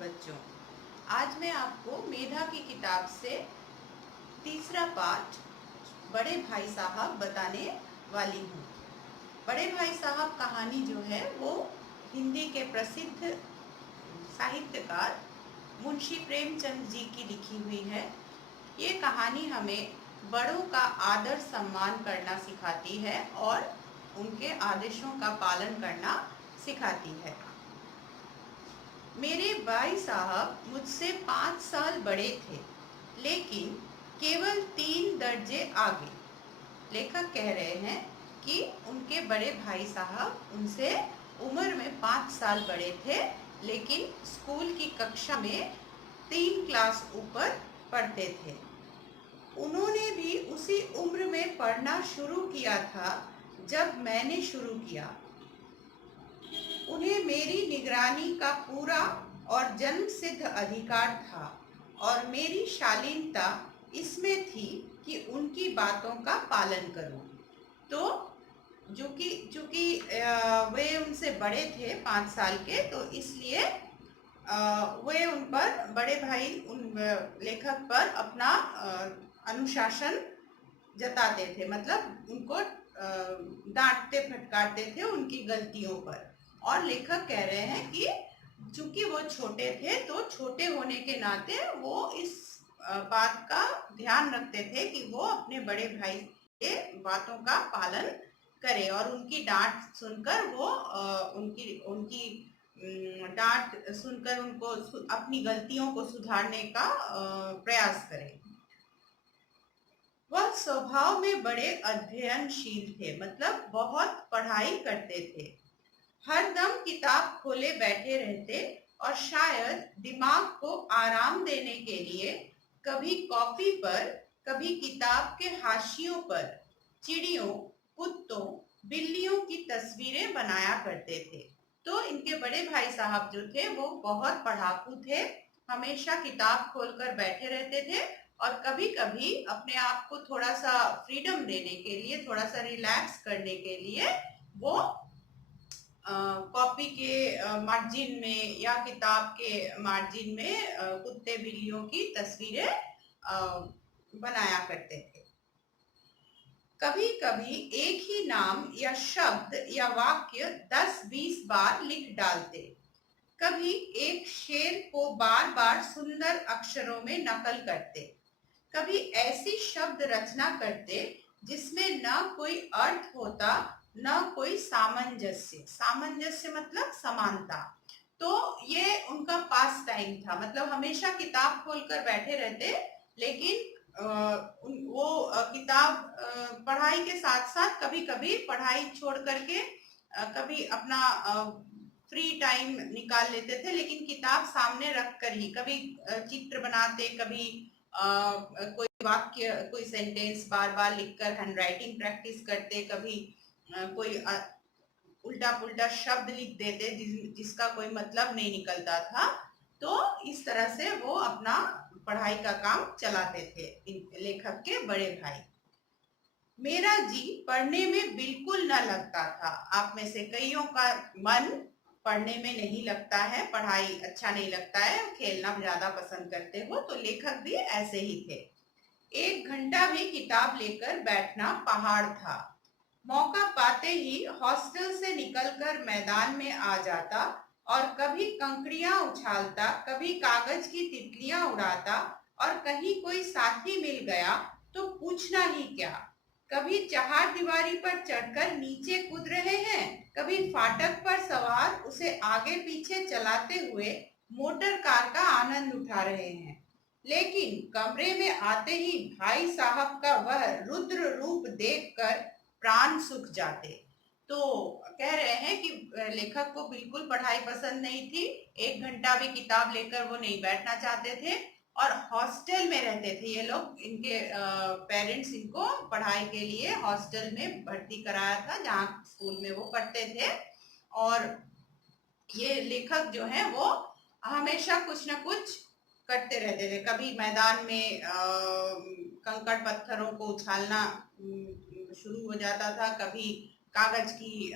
बच्चों, आज मैं आपको मेधा की किताब से तीसरा पार्ट बड़े भाई साहब बताने वाली हूँ। बड़े भाई साहब कहानी जो है वो हिंदी के प्रसिद्ध साहित्यकार मुंशी प्रेमचंद जी की लिखी हुई है। ये कहानी हमें बड़ों का आदर सम्मान करना सिखाती है और उनके आदेशों का पालन करना सिखाती है। मेरे भाई साहब मुझसे 5 साल बड़े थे, लेकिन केवल 3 दर्जे आगे। लेखक कह रहे हैं कि उनके बड़े भाई साहब उनसे उम्र में 5 साल बड़े थे, लेकिन स्कूल की कक्षा में 3 क्लास ऊपर पढ़ते थे। उन्होंने भी उसी उम्र में पढ़ना शुरू किया था जब मैंने शुरू किया। उन्हें मेरी निगरानी का पूरा और जन्मसिद्ध अधिकार था और मेरी शालीनता इसमें थी कि उनकी बातों का पालन करूं। तो चूंकि वे उनसे बड़े थे 5 साल के, तो इसलिए वे उन पर, बड़े भाई उन लेखक पर अपना अनुशासन जताते थे, मतलब उनको डांटते फटकारते थे उनकी गलतियों पर। और लेखक कह रहे हैं कि चूंकि वो छोटे थे, तो छोटे होने के नाते वो इस बात का ध्यान रखते थे कि वो अपने बड़े भाई के बातों का पालन करे और उनकी डांट सुनकर वो उनकी डांट सुनकर उनको अपनी गलतियों को सुधारने का प्रयास करें। वह स्वभाव में बड़े अध्ययनशील थे, मतलब बहुत पढ़ाई करते थे। हर दम किताब खोले बैठे रहते और शायद दिमाग को आराम देने के लिए कभी कॉपी पर, कभी किताब के हाशियों पर चिड़ियों, कुत्तों, बिल्लियों की तस्वीरें बनाया करते थे। तो इनके बड़े भाई साहब जो थे वो बहुत पढ़ाकू थे, हमेशा किताब खोलकर बैठे रहते थे और कभी कभी अपने आप को थोड़ा सा फ्रीडम देने के लिए, थोड़ा सा रिलैक्स करने के लिए वो कॉपी के मार्जिन में या किताब के मार्जिन में कुत्ते बिल्लियों की तस्वीरें बनाया करते थे। कभी कभी एक ही नाम या शब्द या वाक्य 10-20 बार लिख डालते। कभी एक शेर को बार बार सुंदर अक्षरों में नकल करते। कभी ऐसी शब्द रचना करते जिसमें न कोई अर्थ होता, न कोई सामंजस्य। सामंजस्य मतलब समानता। तो ये उनका पास टाइम था, मतलब हमेशा किताब खोलकर बैठे रहते, लेकिन वो किताब पढ़ाई के साथ साथ कभी कभी पढ़ाई छोड़ करके कभी अपना फ्री टाइम निकाल लेते थे, लेकिन किताब सामने रख कर ही कभी चित्र बनाते, कभी कोई वाक्य, कोई सेंटेंस बार बार लिखकर हैंडराइटिंग प्रैक्टिस करते, कभी कोई उल्टा पुल्टा शब्द लिख देते जिसका कोई मतलब नहीं निकलता था। तो इस तरह से वो अपना पढ़ाई का काम चलाते थे लेखक के बड़े भाई। मेरा जी पढ़ने में बिल्कुल न लगता था। आप में से कईयों का मन पढ़ने में नहीं लगता है, पढ़ाई अच्छा नहीं लगता है, खेलना ज्यादा पसंद करते हो, तो लेखक भी ऐसे ही थे। 1 घंटा भी किताब लेकर बैठना पहाड़ था। मौका पाते ही हॉस्टल से निकलकर मैदान में आ जाता और कभी कंकड़ियां उछालता, कभी कागज की तितलियां उड़ाता और कहीं कोई साथी मिल गया तो पूछना ही क्या। कभी चहारदीवारी पर चढ़कर नीचे कूद रहे हैं, कभी फाटक पर सवार उसे आगे पीछे चलाते हुए मोटर कार का आनंद उठा रहे हैं। लेकिन कमरे में आते ही भाई साहब का वह रुद्र रूप देखकर प्राण सूख जाते। तो कह रहे हैं कि लेखक को बिल्कुल पढ़ाई पसंद नहीं थी, 1 घंटा भी किताब लेकर वो नहीं बैठना चाहते थे और हॉस्टल में रहते थे ये लोग। इनके पेरेंट्स इनको पढ़ाई के लिए हॉस्टल में भर्ती कराया था, जहाँ स्कूल में वो पढ़ते थे। और ये लेखक जो है वो हमेशा कुछ न कुछ करते रहते थे। कभी मैदान में कंकड़ पत्थरों को उछालना शुरू हो जाता था, कभी कागज की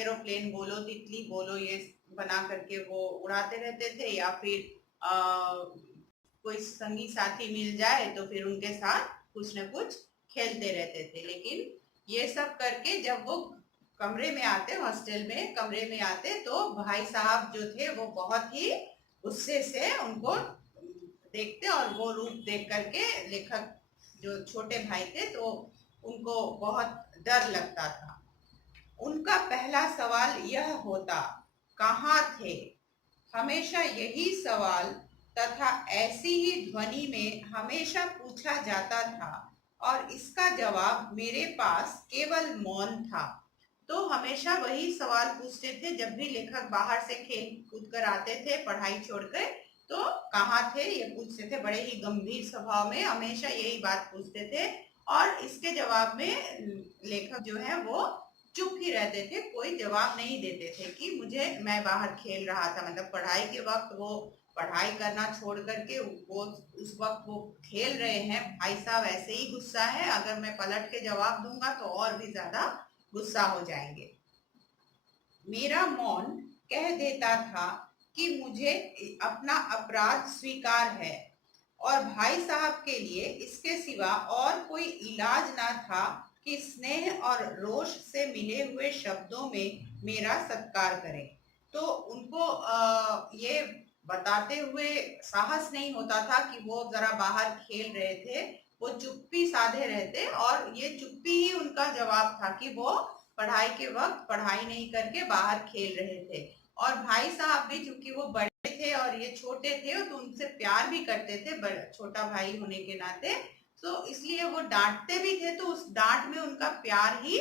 एरोप्लेन बोलो, तितली बोलो, ये बना करके वो उड़ाते रहते थे, या फिर कोई संगी साथी मिल जाए तो फिर उनके साथ कुछ न कुछ खेलते रहते थे। लेकिन ये सब करके जब वो कमरे में आते, हॉस्टल में कमरे में आते, तो भाई साहब जो थे वो बहुत ही गुस्से से उनको देखते, और वो रूप देख करके लेखक जो छोटे भाई थे तो उनको बहुत डर लगता था। उनका पहला सवाल यह होता, कहाँ थे? हमेशा यही सवाल तथा ऐसी ही ध्वनि में हमेशा पूछा जाता था, और इसका जवाब मेरे पास केवल मौन था। तो हमेशा वही सवाल पूछते थे जब भी लेखक बाहर से खेल कूद कर आते थे, पढ़ाई छोड़कर, तो कहाँ थे ये पूछते थे, बड़े ही गंभीर स्वभाव में हमेशा यही बात पूछते थे। और इसके जवाब में लेखक जो है वो चुप ही रहते थे, कोई जवाब नहीं देते थे कि मैं बाहर खेल रहा था। मतलब पढ़ाई के वक्त वो पढ़ाई करना छोड़ करके वो उस वक्त वो खेल रहे हैं। भाई साहब ऐसे ही गुस्सा है, अगर मैं पलट के जवाब दूंगा तो और भी ज्यादा गुस्सा हो जाएंगे। मेरा मौन कह देता था कि मुझे अपना अपराध स्वीकार है, और भाई साहब के लिए इसके सिवा और कोई इलाज ना था कि स्नेह और रोष से मिले हुए शब्दों में मेरा सत्कार करें। तो उनको ये बताते हुए साहस नहीं होता था कि वो जरा बाहर खेल रहे थे, वो चुप्पी साधे रहते, और ये चुप्पी ही उनका जवाब था कि वो पढ़ाई के वक्त पढ़ाई नहीं करके बाहर खेल रहे थे। और भाई साहब भी चूंकि वो बड़े थे और ये छोटे थे, तो उनसे प्यार भी करते थे, छोटा भाई होने के नाते, तो इसलिए वो डांटते भी थे, तो उस डांट में उनका प्यार ही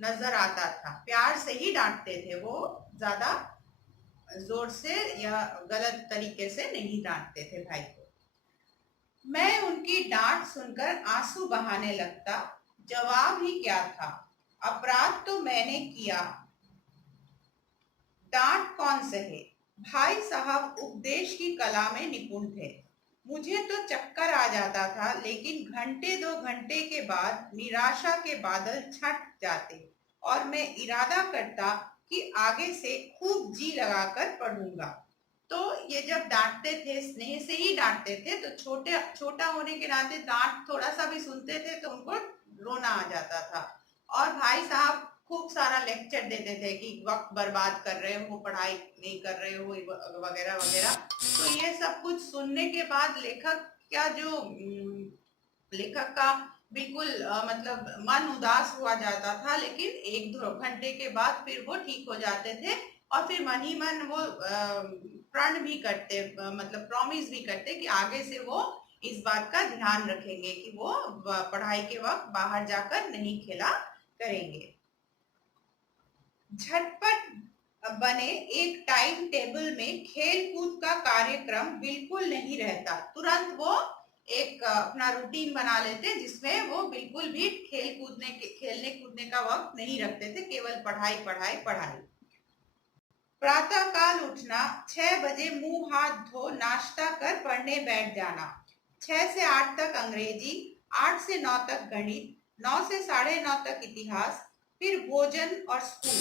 नजर आता था। प्यार से ही डांटते थे, वो ज्यादा जोर से या गलत तरीके से नहीं डांटते थे भाई को। मैं उनकी डांट सुनकर आंसू बहाने लगता। जवाब ही क्या था, अपराध तो मैंने किया, डांट कौन सहे। भाई साहब उपदेश की कला में निपुण थे। मुझे तो चक्कर आ जाता था, लेकिन घंटे 2 घंटे के बाद निराशा के बादल छट जाते, और मैं इरादा करता कि आगे से खूब जी लगाकर पढ़ूंगा। तो ये जब डांटते थे, स्नेह से ही डांटते थे, तो छोटा होने के नाते डांट थोड़ा सा भी सुनते थे तो उनको रोना आ जाता था। और भाई साहब खूब सारा लेक्चर देते थे कि वक्त बर्बाद कर रहे हो, पढ़ाई नहीं कर रहे हो, वगैरह वगैरह। तो ये सब कुछ सुनने के बाद लेखक का बिल्कुल मतलब मन उदास हुआ जाता था, लेकिन 1-2 घंटे के बाद फिर वो ठीक हो जाते थे, और फिर मन ही मन वो प्रण भी करते, मतलब प्रॉमिस भी करते कि आगे से वो इस बात का ध्यान रखेंगे कि वो पढ़ाई के वक्त बाहर जाकर नहीं खेला करेंगे। झटपट बने एक टाइम टेबल में खेल कूद का कार्यक्रम बिल्कुल नहीं रहता। तुरंत वो एक अपना रूटीन बना लेते जिसमें वो बिल्कुल भी खेलने कूदने का वक्त नहीं रखते थे, केवल पढ़ाई पढ़ाई पढ़ाई। प्रातः काल उठना, 6 बजे मुंह हाथ धो नाश्ता कर पढ़ने बैठ जाना। 6 से 8 तक अंग्रेजी, 8 से 9 तक गणित, 9 से 9:30 तक इतिहास, फिर भोजन और स्कूल।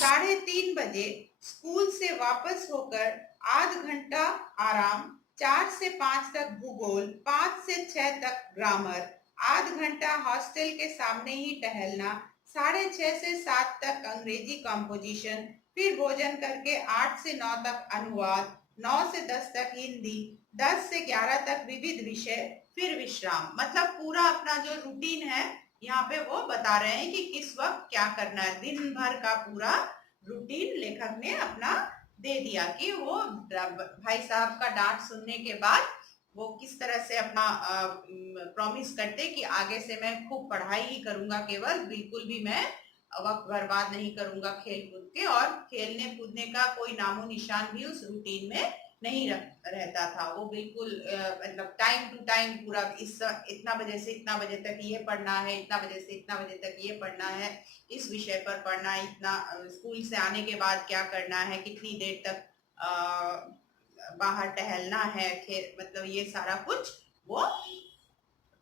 3:30 बजे स्कूल से वापस होकर आध घंटा आराम, 4 से 5 तक भूगोल, 5 से 6 तक ग्रामर, आध घंटा हॉस्टल के सामने ही टहलना, 6:30 से 7 तक अंग्रेजी कंपोजिशन, फिर भोजन करके 8 से 9 तक अनुवाद, 9 से 10 तक हिंदी, 10 से 11 तक विविध विषय, फिर विश्राम। मतलब पूरा अपना जो रूटीन है यहाँ पे वो बता रहे हैं कि किस वक्त क्या करना है। दिन भर का पूरा रूटीन लेखक ने अपना दे दिया कि वो भाई साहब का डांट सुनने के बाद वो किस तरह से अपना प्रॉमिस करते कि आगे से मैं खूब पढ़ाई ही करूंगा, केवल बिल्कुल भी मैं वक्त बर्बाद नहीं करूंगा खेल कूद के, और खेलने कूदने का कोई नामो निशान भी उस रूटीन में नहीं रहता था। वो बिल्कुल मतलब टाइम टू टाइम पूरा इतना बजे से इतना बजे तक ये पढ़ना है, इतना बजे से इतना बजे तक ये पढ़ना है, इस विषय पर पढ़ना है, इतना स्कूल से आने के बाद क्या करना है, कितनी देर तक बाहर टहलना है, मतलब ये सारा कुछ वो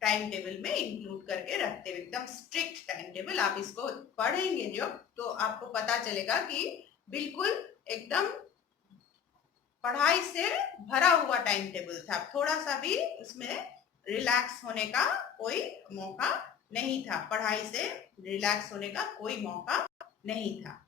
टाइम टेबल में इंक्लूड करके रखते हैं। एकदम स्ट्रिक्ट टाइम टेबल। आप इसको पढ़ेंगे जो तो आपको पता चलेगा कि बिल्कुल एकदम पढ़ाई से भरा हुआ टाइम टेबल था, थोड़ा सा भी उसमें रिलैक्स होने का कोई मौका नहीं था, पढ़ाई से रिलैक्स होने का कोई मौका नहीं था।